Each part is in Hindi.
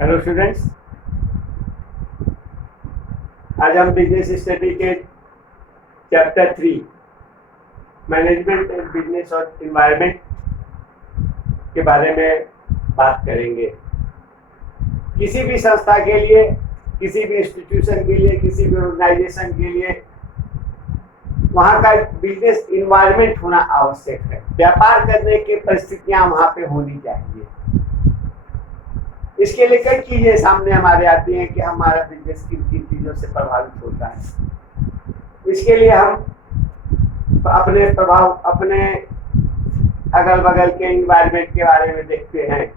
हेलो स्टूडेंट्स, आज हम बिजनेस स्टडी के चैप्टर 3 मैनेजमेंट एंड बिजनेस और इन्वायरमेंट के बारे में बात करेंगे। किसी भी संस्था के लिए, किसी भी इंस्टीट्यूशन के लिए, किसी भी ऑर्गेनाइजेशन के लिए वहाँ का बिजनेस इन्वायरमेंट होना आवश्यक है। व्यापार करने की परिस्थितियाँ वहाँ पे होनी चाहिए। इसके लिए कई चीजें सामने हमारे आती हैं कि हमारा बिजनेस किन किन चीजों से प्रभावित होता है। इसके लिए हम अपने प्रभाव, अपने अगल बगल के इन्वायरमेंट के बारे में देखते हैं।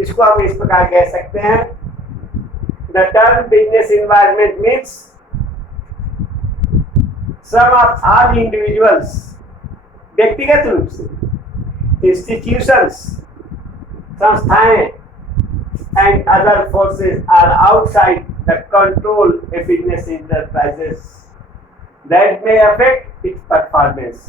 इसको हम इस प्रकार कह सकते हैं, the term business environment means sum of all individuals, व्यक्तिगत रूप से, इंस्टीट्यूशंस, संस्थाएं and other forces are outside the control of business enterprises that may affect its performance।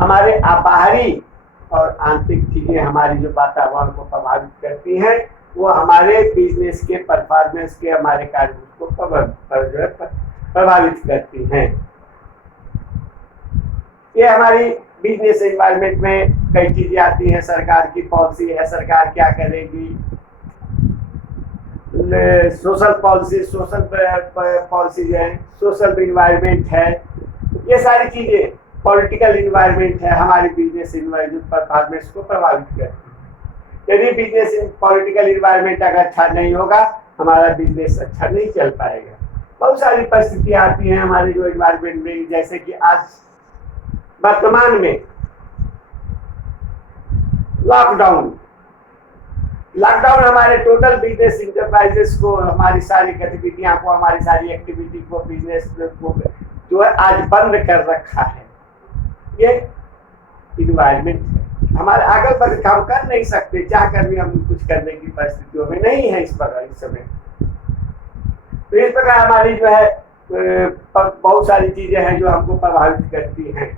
हमारे बाहरी और आंतरिक चीजें हमारी जो वातावरण को प्रभावित करती हैं, वो हमारे बिजनेस के परफॉर्मेंस के, हमारे कार्य को प्रभावित करती हैं। ये हमारी बिजनेस एनवायरनमेंट में कई चीजें आती हैं। सरकार की पॉलिसी है, सरकार क्या करेगी, सोशल पॉलिसी, सोशल पॉलिसीज है, सोशल इन्वायरमेंट है, ये सारी चीजें, पॉलिटिकल इन्वायरमेंट है, हमारी बिजनेस परफॉर्मेंस को प्रभावित करती है। यदि बिजनेस पॉलिटिकल इन्वायरमेंट अगर अच्छा नहीं होगा, हमारा बिजनेस अच्छा नहीं चल पाएगा। बहुत सारी परिस्थितियां आती हैं हमारे जो इन्वायरमेंट में, जैसे कि आज वर्तमान में लॉकडाउन हमारे टोटल बिजनेस इंटरप्राइजेस को, हमारी सारी गतिविधियां को, हमारी सारी एक्टिविटी को, बिजनेस को जो है आज बंद कर रखा है। ये इन्वायरमेंट है, हमारे आगे बढ़ हम कर नहीं सकते, चाह कर भी हम कुछ करने की परिस्थितियों में नहीं है इस प्रकार इस समय। तो इस प्रकार हमारी जो है बहुत सारी चीजें हैं जो हमको प्रभावित करती हैं।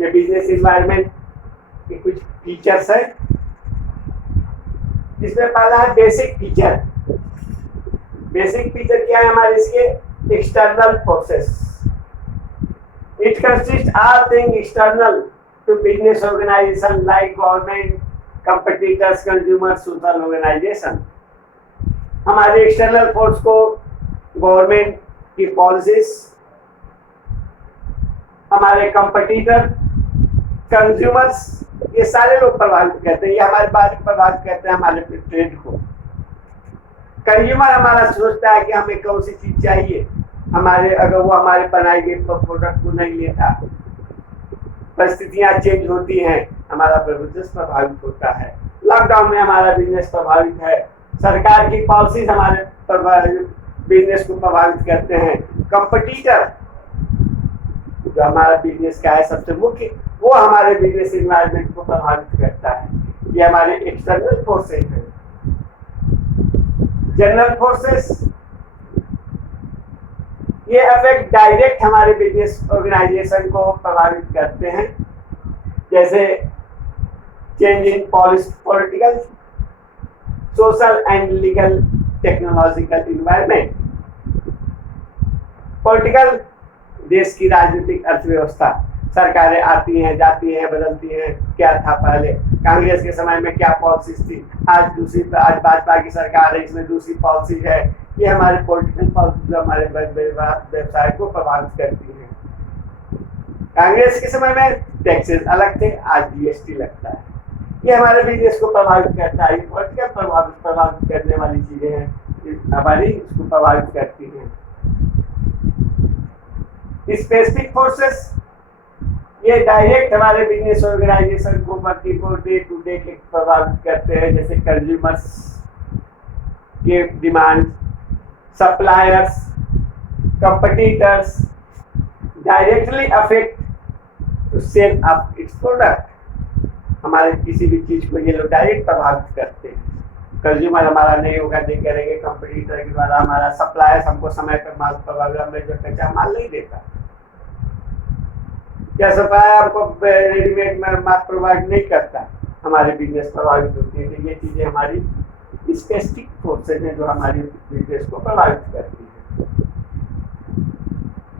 ये बिजनेस इन्वायरमेंट के कुछ फीचर्स हैं, जिसमें पहला है बेसिक फीचर। बेसिक फीचर क्या है हमारे इसके? External forces. It consist all thing external to business organization like government, competitors, consumer, social organization. हमारे एक्सटर्नल फोर्स को गवर्नमेंट की पॉलिसीज, हमारे कंपटीटर, कंज्यूमर्स, ये सारे लोग प्रभावित करते हैं। ये हमारे बारे में प्रभावित करते हैं, हमारे ट्रेंड को। कंज्यूमर हमारा सोचता है कि हमें कौन सी चीज चाहिए, हमारे अगर वो हमारे बनाए गए प्रोडक्ट को नहीं लेता, परिस्थितियां चेंज होती हैं, हमारा बिजनेस प्रभावित होता है। लॉकडाउन में हमारा बिजनेस प्रभावित है। सरकार की पॉलिसीज हमारे बिजनेस को प्रभावित करते हैं। कंपटीटर जो हमारा बिजनेस का है सबसे मुख्य, वो हमारे बिजनेस इन्वायरमेंट को प्रभावित करता है। ये हमारे एक्सटर्नल फोर्सेस हैं। जनरल फोर्सेस, ये अफेक्ट डायरेक्ट हमारे बिजनेस ऑर्गेनाइजेशन को प्रभावित करते हैं, जैसे change in political, social and legal, technological environment. Political, देश की राजनीतिक अर्थव्यवस्था, सरकारें आती हैं, जाती हैं, बदलती हैं। क्या था पहले कांग्रेस के समय में, क्या पॉलिसीज थी, आज दूसरी, आज भाजपा की सरकार है, इसमें दूसरी पॉलिसी है। ये हमारे पॉलिटिकल पॉलिसी जो हमारे व्यवसाय को प्रभावित करती है। कांग्रेस के समय में टैक्सेस अलग थे, आज जीएसटी लगता है। ये हमारे बिजनेस को प्रभावित करता है। पॉलिटिकल प्रभावित करने वाली चीजें हैं, हमारी इसको प्रभावित करती हैं। स्पेसिफिक फोर्सेस, ये डायरेक्ट हमारे बिजनेस ऑर्गेनाइजेशन को डे टू डे प्रभावित करते हैं, जैसे कंज्यूमर्स के demand, suppliers, competitors directly affect sale of its product. हमारे किसी भी चीज को ये लोग डायरेक्ट प्रभावित करते हैं। कंज्यूमर हमारा नहीं होगा, नहीं करेंगे, कंपटीटर के द्वारा हमारा सप्लायर्स हमको समय पर माल प्रभावित में जो कच्चा माल नहीं देता, क्या सप्लायर हमको रेडीमेड में माल प्रोवाइड नहीं करता, हमारे बिजनेस प्रभावित होती है। तो ये चीजें हमारी स्पेसिफिक फोर्सेज हैं जो हमारी बिजनेस को प्रभावित करती है।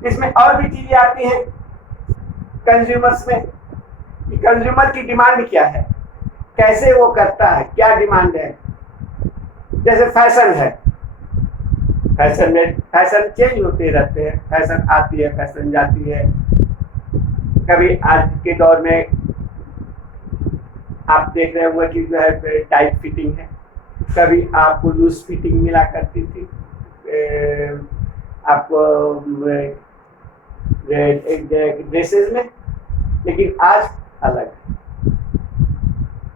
इसमें और भी चीजें आती हैं कंज्यूमर्स में, कि कंज्यूमर की डिमांड क्या है, कैसे वो करता है, क्या डिमांड है। जैसे फैशन है, फैशन में फैशन चेंज होते रहते हैं, फैशन आती है, फैशन जाती है। कभी आज के दौर में आप देख रहे होंगे कि जो है टाइट फिटिंग है, कभी आपको लूज फिटिंग मिला करती थी, आपको ड्रेसेस में, लेकिन आज अलग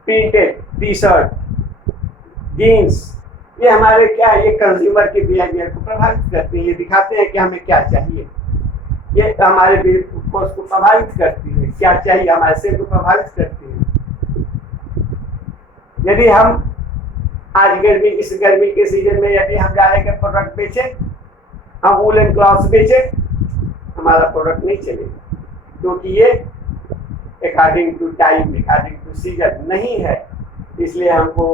प्रिंटेड टी शर्ट, जीन्स, ये हमारे क्या है, ये कंज्यूमर के बिहेवियर को प्रभावित करते हैं। ये दिखाते हैं कि हमें क्या चाहिए, ये हमारे को प्रभावित करती है, क्या चाहिए हमारे से को प्रभावित करती है। यदि हम आज इस गर्मी के सीजन में यदि हम जा रहे हैं प्रोडक्ट बेचे, हम वूलन क्लॉथ्स बेचे, हमारा प्रोडक्ट नहीं चलेगा, क्योंकि ये according to time, according to season नहीं है। इसलिए हमको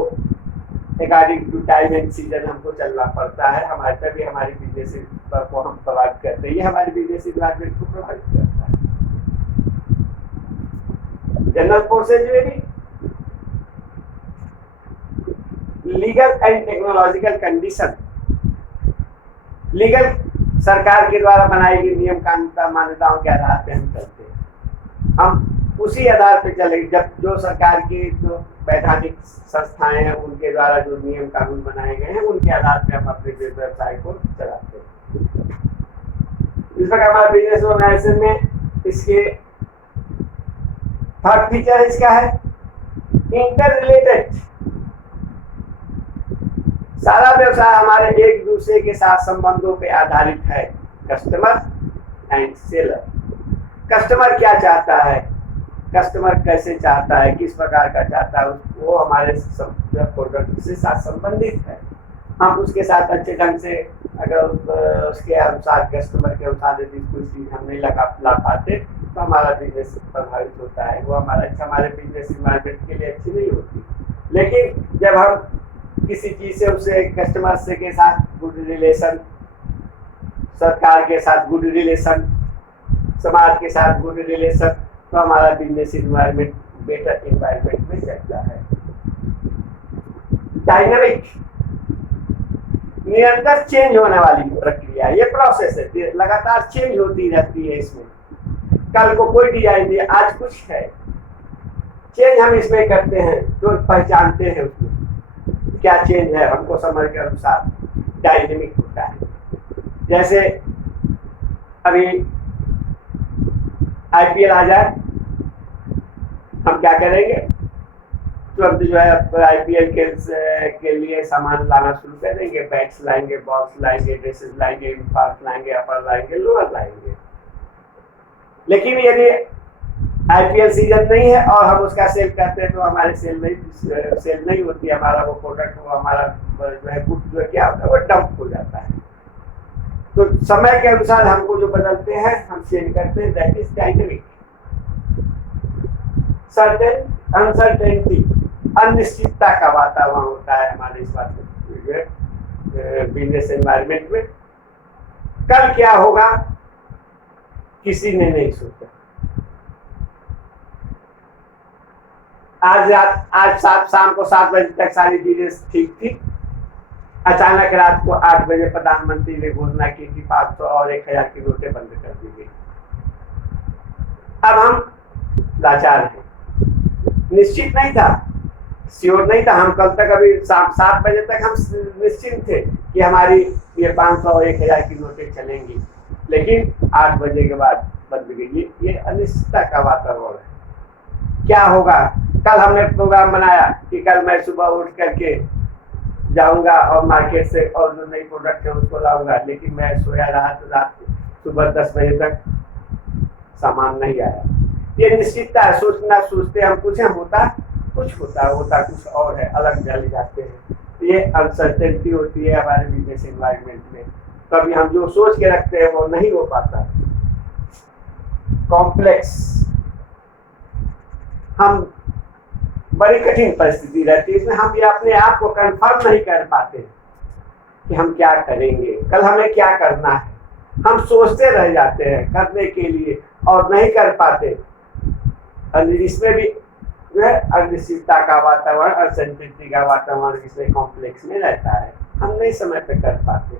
according to time and season हमको चलना पड़ता है। हमारे तभी हमारी बिजनेस को हम प्रभावित करते हैं, ये हमारी बिजनेस इन्वायरमेंट को प्रभावित करता है। जनरल फोर्सेज में भी legal and technological condition, legal सरकार के द्वारा बनाई गई नियम कानून मान्यताओं के आधार पे हम चलते हैं। हम उसी आधार पे चलेंगे जब जो सरकार की जो वैधानिक संस्थाएं हैं उनके द्वारा जो नियम कानून बनाए गए हैं उनके आधार पे हम अपने व्यवसाय को चलाते हैं। इस प्रकार हमारा बिजनेस ऑर्गेनाइजेशन में इसके थर्ड फीचर इसका है इंटर रिलेटेड। सारा व्यवसाय हमारे एक दूसरे के साथ संबंधों पे आधारित है। कस्टमर एंड सेलर, कस्टमर क्या चाहता है, कस्टमर कैसे चाहता है, किस प्रकार का चाहता है, वो हमारे प्रोडक्ट से साथ संबंधित है। हम उसके साथ अच्छे ढंग से अगर उसके अनुसार कस्टमर के अनुसार यदि कोई चीज हम नहीं ला पाते तो हमारा बिजनेस प्रभावित होता है, वो हमारे बिजनेस इन्वायरमेंट के लिए अच्छी नहीं होती। लेकिन जब हम किसी चीज से उससे कस्टमर से के साथ गुड रिलेशन, सरकार के साथ गुड रिलेशन, समाज के साथ गुड रिलेशन, तो हमारा बिजनेस इन्वायरमेंट बेटर इन्वायरमेंट में चलता है। डायनामिक, निरंतर चेंज होने वाली प्रक्रिया, ये प्रोसेस है, लगातार चेंज होती रहती है। इसमें कल को कोई डिजाइन दिया, आज कुछ है, चेंज हम इसमें करते हैं तो पहचानते हैं उसमें क्या चेंज है, हमको समझ के अनुसार डायनेमिक होता है। जैसे अभी आईपीएल आ जाए, हम क्या करेंगे, तुरंत जो है आईपीएल के लिए सामान लाना शुरू कर देंगे, बैट्स लाएंगे, बॉल्स लाएंगे, ड्रेसेस लाएंगे, यूनिफॉर्म लाएंगे, अपर लाएंगे, लोअर लाएंगे। लेकिन यदि आईपीएल सीजन नहीं है और हम उसका सेल करते हैं तो हमारे सेल नहीं होती, हमारा वो प्रोडक्ट, वो हमारा जो है गुड जो है क्या होता है, वो डंप हो जाता है। तो समय के अनुसार हमको जो बदलते हैं हम चेंज करते हैं, that is dynamic. Certain uncertainty, अनिश्चितता का वातावरण होता है हमारे इस बात बिजनेस एनवायरनमेंट में। कल क्या होगा किसी ने नहीं सोचा। आज शाम को 7 बजे तक सारी चीजें ठीक थी, अचानक रात को 8 बजे प्रधानमंत्री ने घोषणा की कि 500 और 1000 की नोटें बंद कर दी गई। अब हम लाचार हैं, निश्चित नहीं था, श्योर नहीं था। हम कल तक अभी 7 बजे तक हम निश्चित थे कि हमारी ये 500 और 1000 की नोटें चलेंगी, लेकिन 8 बजे के बाद बंद गई। ये अनिश्चितता का वातावरण है। क्या होगा, कल हमने प्रोग्राम बनाया कि कल मैं सुबह उठ करके जाऊंगा और मार्केट से और जो नई प्रोडक्ट है उसको लाऊंगा, लेकिन मैं सोया रहा तो रात सुबह 10 बजे तक सामान नहीं आया। ये निश्चितता है, सोचते हम कुछ हम होता कुछ और है, अलग जल जाते हैं। ये अनसर्टेनिटी होती है हमारे बिजनेस एनवायरनमेंट में। कभी हम जो सोच के रखते हैं वो नहीं हो पाता। कॉम्प्लेक्स, हम बड़ी कठिन परिस्थिति रहती है। इसमें हम ये अपने आप को कंफर्म नहीं कर पाते कि हम क्या करेंगे, कल हमें क्या करना है। हम सोचते रह जाते हैं करने के लिए और नहीं कर पाते। और इसमें भी जो है अनिश्चितता का वातावरण, असंतुष्टि का वातावरण इसमें कॉम्प्लेक्स में रहता है, हम नहीं समय पे कर पाते।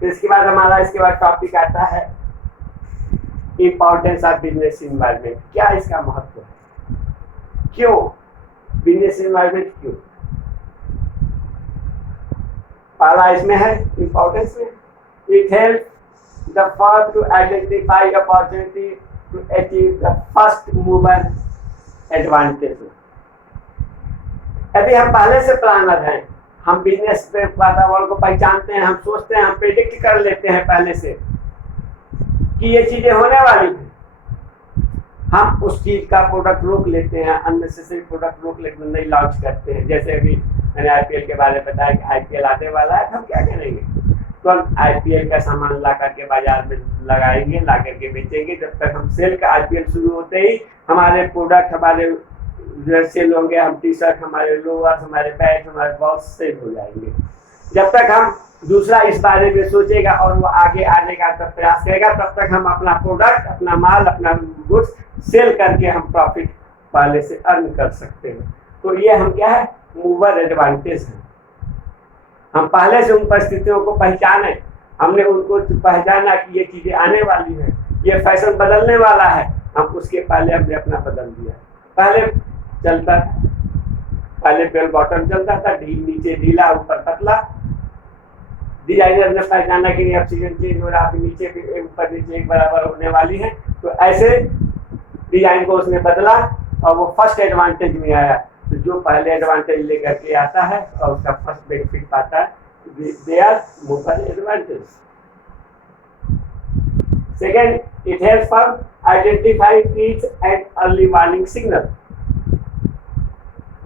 तो इसके बाद हमारा इसके बाद टॉपिक आता है इम्पोर्टेंस ऑफ बिजनेस इन्वायरमेंट। क्या इसका महत्व है, क्यों बिजनेस इन्वायरमेंट, क्यों? पहला इसमें है इम्पोर्टेंस में, it help the firm to identify opportunity to achieve the first mover advantage. यदि हम पहले से प्लानर हैं, हम बिजनेस पे वातावरण को पहचानते हैं, हम सोचते हैं, हम प्रेडिक्ट कर लेते हैं पहले से कि ये चीजें होने वाली हैं, हम उस चीज का प्रोडक्ट रोक लेते हैं, अननेसेसरी प्रोडक्ट रोक लेते हैं, नहीं लॉन्च करते हैं। जैसे अभी मैंने आईपीएल के बारे में बताया कि आईपीएल आने वाला है, तो हम क्या करेंगे, तो हम आईपीएल का सामान ला करके बाजार में लगाएंगे, ला करके बेचेंगे। जब तक हम सेल का आईपीएल शुरू होते ही हमारे प्रोडक्ट, हमारे सेल होंगे, हम टी शर्ट, हमारे लोअर, हमारे बैट, हमारे बॉल सेल हो जाएंगे। जब तक हम दूसरा इस बारे में सोचेगा और वो आगे आने का तब प्रयास करेगा, तब तक हम अपना प्रोडक्ट, अपना माल, अपना गुड्स सेल करके हम प्रॉफिट पहले से अर्न कर सकते हैं। तो ये हम क्या है, मूवर एडवांटेज है। हम पहले से उन परिस्थितियों को पहचाने, हमने उनको पहचाना कि ये चीजें आने वाली है, ये फैशन बदलने वाला है, हम उसके पहले हमने अपना बदल दिया। पहले चलता था, पहले बेल बॉटम चलता था, नीचे ढीला ऊपर पतला। डिजाइनर ने पहचाना कि अब सीजन चेंज हो रहा है, नीचे भी ऊपर नीचे एक बराबर होने वाली है, तो ऐसे डिजाइन को उसने बदला और वो फर्स्ट एडवांटेज में आया। तो जो पहले एडवांटेज लेकर के आता है और उसका फर्स्ट बेनिफिट पाता है, they are mover advantage. Second, it helps for identify needs and early warning signal.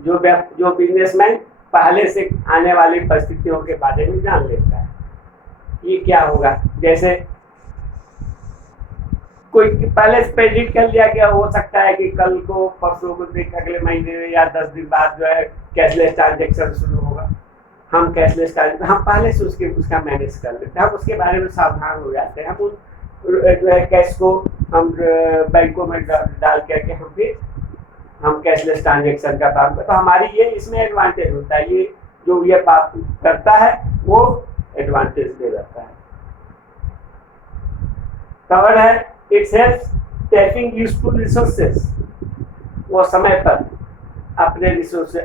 जो बिजनेसमैन पहले से आने वाली परिस्थितियों के बारे में जान लेता है, ये क्या होगा। जैसे कोई पहले से प्रेडिक्ट कर लिया गया, हो सकता है कि कल को, परसों को, अगले महीने में या 10 दिन बाद जो है कैशलेस ट्रांजेक्शन शुरू होगा। हम कैशलेस ट्रांजेक्शन हम पहले से उसका मैनेज कर लेते हैं, हम उसके बारे में सावधान हो जाते हैं। हम जो है कैश को हम बैंकों में डाल करके हम कैशलेस ट्रांजेक्शन का काम करते। तो हमारी ये इसमें एडवांटेज होता है, ये जो ये बात करता है वो एडवांटेज दे जाता है। थर्ड है, it's helps tapping useful resources. वो समय पर अपने रिसोर्सेज,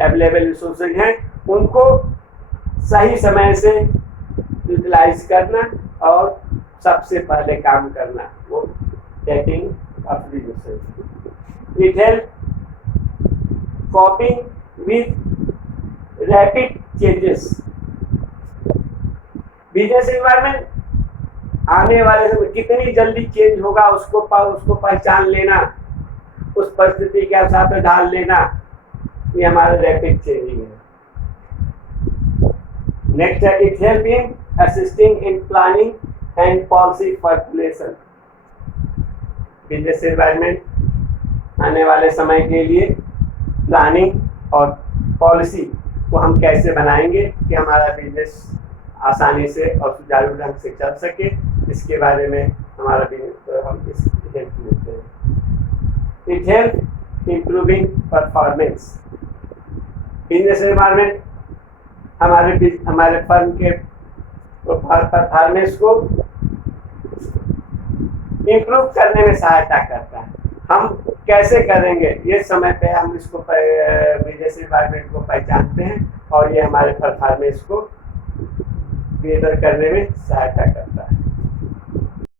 अवेलेबल रिसोर्सेज हैं, उनको सही समय से यूटिलाइज करना और सबसे पहले काम करना, वो tapping of resources. It help कॉपिंग with rapid changes. Business environment आने वाले समय कितनी जल्दी चेंज होगा उसको पहचान लेना, उस परिस्थिति के हिसाब से ढाल लेना, ये हमारा रैपिड चेंजिंग है। नेक्स्ट है, it help in assisting in planning and policy formulation. Business environment आने वाले समय के लिए प्लानिंग और पॉलिसी को हम कैसे बनाएंगे कि हमारा बिजनेस आसानी से और सुचारू ढंग से चल सके, इसके बारे में हमारा हम इस हेल्प लेते हैं। It help improving performance. Business environment हमारे फर्म के परफॉर्मेंस को इम्प्रूव करने में सहायता करता है। हम कैसे करेंगे, ये समय पे हम इसको बिजनेस एनवायरनमेंट को पहचानते हैं और ये हमारे परफॉर्मेंस को बेहतर करने में सहायता करता है।